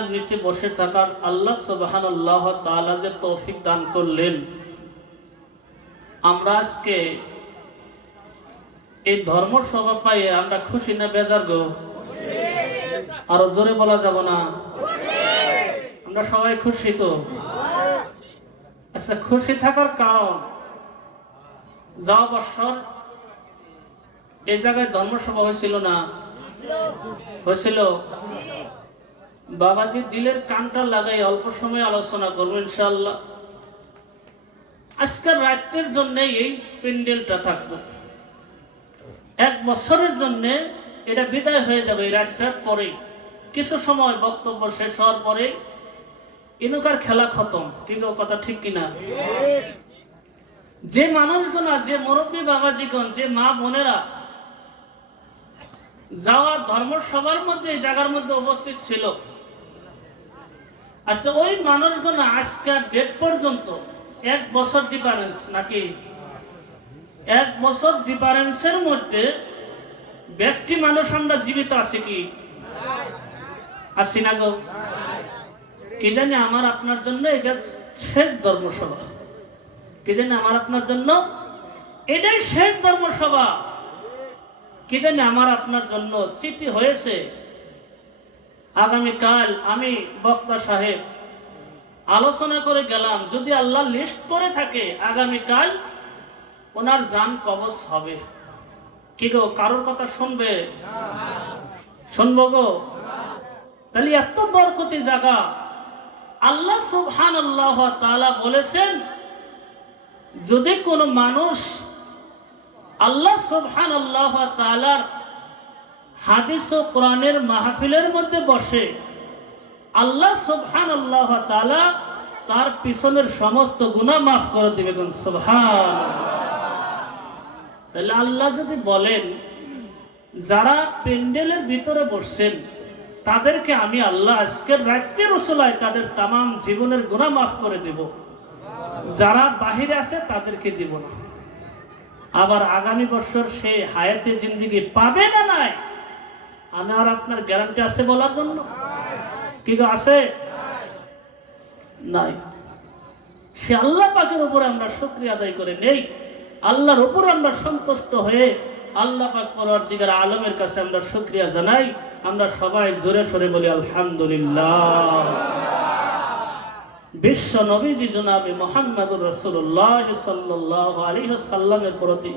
ছায়ার নিচে বসে থাকার আল্লাহ সুবহানাল্লাহু ওয়া তাআলা যে তৌফিক দান করলেন, আমরা আজকে এই ধর্ম সভা পাইয়ে আমরা খুশি না বেজার গো? আরো জোরে বলা যাব না? আমরা সবাই খুশি তো? আচ্ছা, খুশি থাকার কারণ, যাওয়া বছর এই জায়গায় ধর্মসভা হয়েছিল না? হয়েছিল? বাবাজি দিলের কানটা লাগাই অল্প সময় আলোচনা করবো ইনশাআল্লাহ। আজকের রাত্রের জন্য এই প্যান্ডেলটা থাকবে, 1 বছরের জন্য এটা বিদায় হয়ে যাবে। এই রাতটার পরে কিছু সময় বক্তব্য শেষ হওয়ার পরে ইনুকার খেলা খতম। কি কথা ঠিক কিনা? যে মানুষগুলা, যে মুরব্বী বাবাজিগণ, যে মা বোনেরা যাওয়া ধর্মসভার মধ্যে এই জায়গার মধ্যে উপস্থিত ছিল, আচ্ছা ওই মানুষগুলো আজকের ডেট পর্যন্ত 1 বছর ডিফারেন্স নাকি? 1 বছর ডিফারেন্সের মধ্যে ব্যক্তি মানুষ আমরা জীবিত আছি কি? আছি না গো? কি জানি আমার আপনার জন্য এটা শেষ ধর্মসভা। কি জানি আমার আপনার জন্য এটাই শেষ ধর্মসভা। কি জানি আমার আপনার জন্য স্মৃতি হয়েছে আগামীকাল আমি বক্তা সাহেব আলোচনা করে গেলাম, যদি আল্লাহ লিস্ট করে থাকে আগামীকাল ওনার জান কবজ হবে। কি গো, কারোর কথা শুনবে? শুনবো গো? তাহলে এত বরকতি জায়গা আল্লাহ সুবহানাল্লাহু ওয়া তাআলা বলেছেন, যদি কোনো মানুষ আল্লাহ সুবহানাল্লাহু ওয়া তাআলার হাদিস ও কোরআনের মাহফিলের মধ্যে বসে, আল্লাহ সুবহানাল্লাহু ওয়া তাআলা তার পিছনের সমস্ত গুনাহ মাফ করে দিবে। সুবহানাল্লাহ। তাহলে আল্লাহ যদি বলেন যারা প্যান্ডেলের ভিতরে বসছেন তাদেরকে আমি আল্লাহ আজকের রাতের উসিলায় তাদের তামাম জীবনের গুনাহ মাফ করে দেব, যারা বাহিরে আছে তাদেরকে দিব না। আবার আগামী বছর সেই হায়াতে জিন্দেগি পাবে না নাই, আমি আর আপনার গ্যারান্টি আছে বলার জন্য? কি আছে? নাই। সে আল্লাহ পাকের উপরে আমরা শুকরিয়া আদায় করে নেই, আল্লাহর উপর আমরা সন্তুষ্ট হয়ে আল্লাহ পাক পরওয়ারদিগার আলমের কাছে আমরা শুকরিয়া জানাই। আমরা সবাই জোরে সরে বলি আলহামদুলিল্লাহ। বিশ্ব নবীজি জনাবে মুহাম্মদুর রাসূলুল্লাহ সাল্লাল্লাহু আলাইহি ওয়াসাল্লামের প্রতি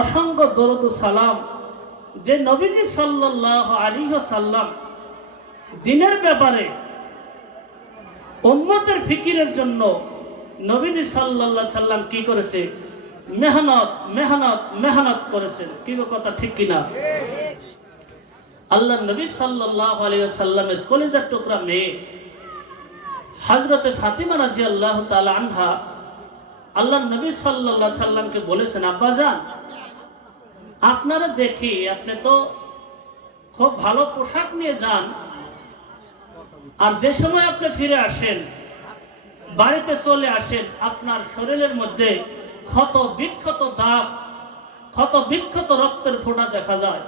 অসংখ্য দরুদ ও সালাম। যে নবীজি সাল্লাল্লাহু আলাইহি ওয়াসাল্লাম দ্বীনের ব্যাপারে উম্মতের ফিকিরের জন্য নবীজি সাল্লাল্লাহু আলাইহি সাল্লাম কি করেছে? মেহনত মেহনত মেহনত করেছেন। কি কথা ঠিক কিনা? আল্লাহ নবী সাল্লাল্লাহু আলাইহি ওয়াসাল্লামের কলিজার টুকরা মেয়ে হযরতে ফাতিমা রাদিয়াল্লাহু তাআলা আনহা আল্লাহ নবী সাল্লাল্লাহু আলাইহি সাল্লামকে বলেছেন, আব্বাজান আপনারা দেখি আপনি তো খুব ভালো পোশাক নিয়ে যান, আর যে সময় আপনি ফিরে আসেন, বাড়িতে চলে আসেন, আপনার শরীরের মধ্যে ক্ষত বিক্ষত দাগ, ক্ষত বিক্ষত রক্তের ফোঁটা দেখা যায়।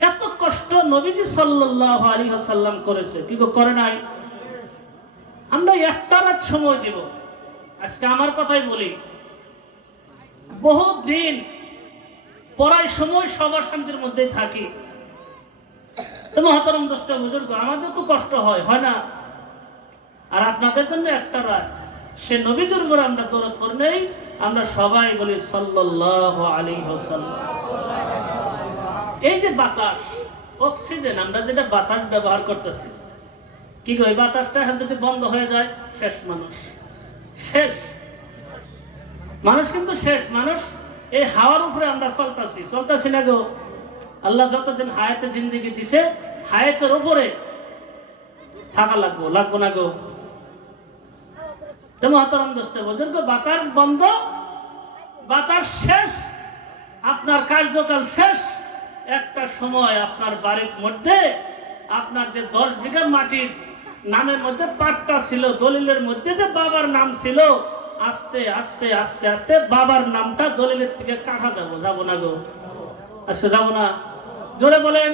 এত কষ্ট নবীজি সাল্লাল্লাহু আলাইহি ওয়াসাল্লাম করেছে, কি করে নাই? আমরা একটা রাত সময় দেব। আজকে আমার কথাই বলি, বহুত দিন পড়ায় সময় সবার শান্তির মধ্যেই থাকি। তো মহতরম দোস্ত বুজুর্গ, আমাদের তো কষ্ট হয়, হয় না? আর আপনাদের জন্য একটা রাত, সে নবীজির উপর আমরা দরুদ পড়ি নেই, আমরা সবাই বলি সাল্লাল্লাহু আলাইহি ওয়াসাল্লাম। এই যে বাতাস, অক্সিজেন, আমরা যেটা বাতাস ব্যবহার করতেছি, কি গো, এই বাতাসটা যদি বন্ধ হয়ে যায় শেষ। মানুষ শেষ, মানুষ কিন্তু শেষ। মানুষ এই হাওয়ার উপরে আমরা চলতেছি না গো? আল্লাহ যতদিন হায়াতে জিন্দেগি দিছে, হায়াতের উপরে থাকা লাগবো না গো? মহতরম দোস্ত বুজুর্গ, বাতাস বন্ধ, বাতাস শেষ, আপনার কার্যকাল শেষ। একটা সময় আপনার বাড়ির মধ্যে আপনার যে 10 বিঘা মাটির নামের মধ্যে পাট্টা ছিল, দলিলের মধ্যে যে বাবার নাম ছিল, আস্তে আস্তে আস্তে আস্তে বাবার নামটা দলিলের থেকে কাটা যাব না গো? আচ্ছা, যাব না? জোরে বলেন।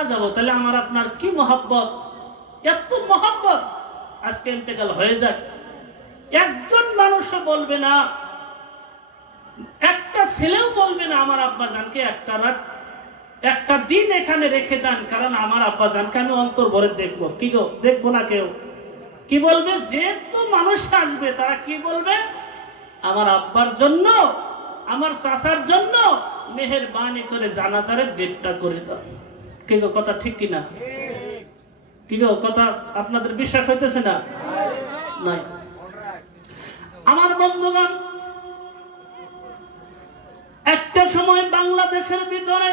না যাব, তাহলে আমার আপনার কি মহব্বত, এত মহব্বত আজকে ইন্তেকাল হয়ে যায়। একজন মানুষও বলবে না, একটা ছেলেও বলবে না আমার আব্বাজানকে একটা রাত একটা দিন এখানে রেখে দেন, কারণ আমার আব্বাজানকে আমি অন্তর ভরে দেখবো। কি গো, দেখবো না কেউ? কি বলবে? যে তো মানুষ আসবে তারা কি বলবে? আমার আব্বার জন্য, আমার চাচার জন্য মেহেরবানি করে জানাজারে ডেটটা করে দাও। কি গো, কথা ঠিক কিনা? কি গো, কথা আপনাদের বিশ্বাস হইতেছে না? নাই। আমার বন্ধুগণ, একটা সময় বাংলাদেশের ভিতরে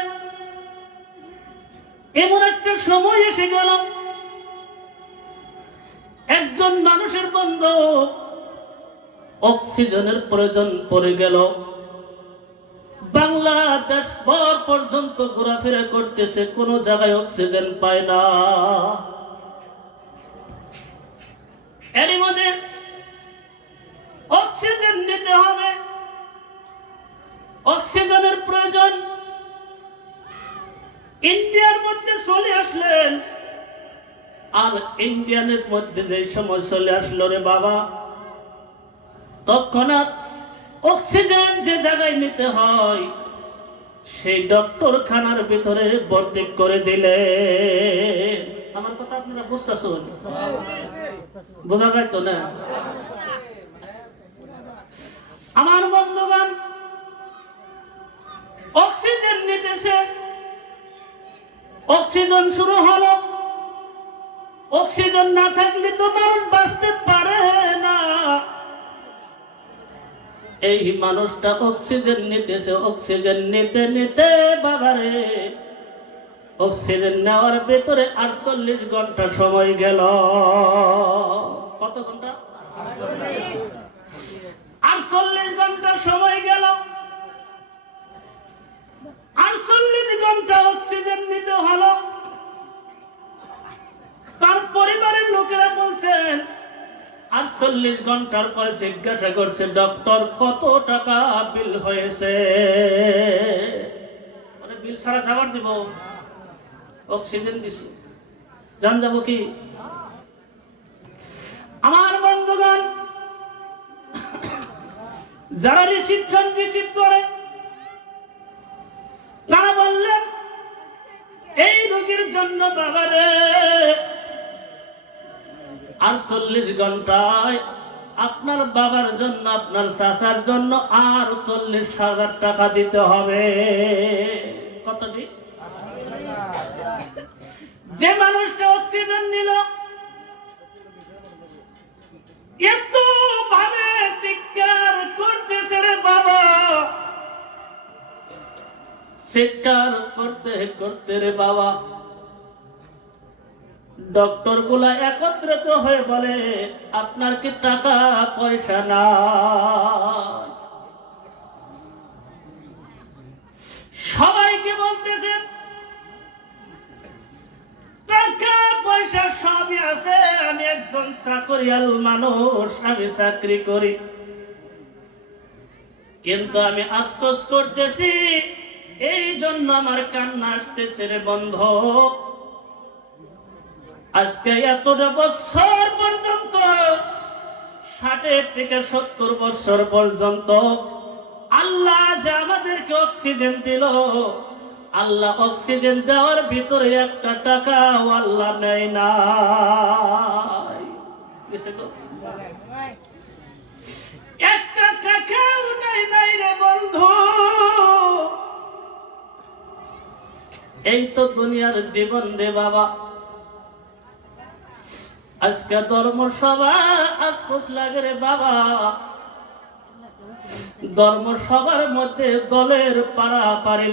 এমন একটা সময় এসে গেল, একজন মানুষের বন্ধু অক্সিজেনের প্রয়োজন পড়ে গেল। বাংলাদেশ ভর পর্যন্ত ঘোরাফেরা করতেছে, কোন জায়গায় অক্সিজেন পায় না। এরই মধ্যে অক্সিজেন নিতে হবে, অক্সিজেনের প্রয়োজন। ইন্ডিয়ার মধ্যে চলে আসলেন, আর ইন্ডিয়ানের মধ্যে যে সময় চলে আসলো রে বাবা, তৎক্ষণাৎ অক্সিজেন যে জায়গায় নিতে হয় সেই ডক্টরখানার ভিতরে ভর্তি করে দিলে। আমার কথা আপনারা বুঝতেছেন? বোঝা যায় তো না? আমার বন্ধুগণ, অক্সিজেন নিতেছে, অক্সিজেন শুরু হলো। অক্সিজেন না থাকলে তো মানুষ বাঁচতে পারে না। এই মানুষটা অক্সিজেন নিতেছে, অক্সিজেন নিতে নিতে বাবারে, অক্সিজেন নেওয়ার ভেতরে 48 ঘন্টা সময় গেল। কত ঘন্টা? 48 ঘন্টা সময় গেল। 48 ঘন্টা অক্সিজেন নিতে হলো। তার পরিবারের লোকেরা বলছেন, 48 ঘন্টার পরে জিজ্ঞাসা করছে, ডক্টর কত টাকা বিল হয়েছে? বিল ছাড়া যাবার দিব? অক্সিজেন দিছি, জান যাব কি? আমার বন্ধুগণ, যারা রিসিপশন রিসিভ করে তারা বললেন, এই রোগীর জন্য বাবারে 48 ঘন্টায় আপনার বাবার জন্য, আপনার চাচার জন্য আর 40,000 টাকা দিতে হবে। কতটি? যে মানুষটা অক্সিজেন নিল, এত ভাবে চিৎকার করতেছে রে বাবা, চিৎকার করতে করতে রে বাবা, ডক্টর গুলা একত্রিত হয়ে বলে, আপনার কি টাকা পয়সা নাই? সবাইকে বলতেছে টাকা পয়সা সবই আছে, আমি একজন চাকরিয়াল মানুষ, আমি চাকরি করি, কিন্তু আমি আফসোস করতেছি, এই জন্য আমার কান্না আসতেছে রে বন্ধু। আজকে এতটা বছর পর্যন্ত, 60 থেকে 70 বছর পর্যন্ত আল্লাহ যে আমাদেরকে অক্সিজেন দিল, আল্লাহ অক্সিজেন দেওয়ার ভিতরে একটা টাকাও আল্লাহ নেয় নাই। একটা টাকাও নেয় নাই রে বন্ধু। এই তো দুনিয়ার জীবন রে বাবা। আজকে ধর্মসভা আফসোস লাগে রে বাবা, ধর্মসভার মধ্যে দলের পাড়াপাড়ি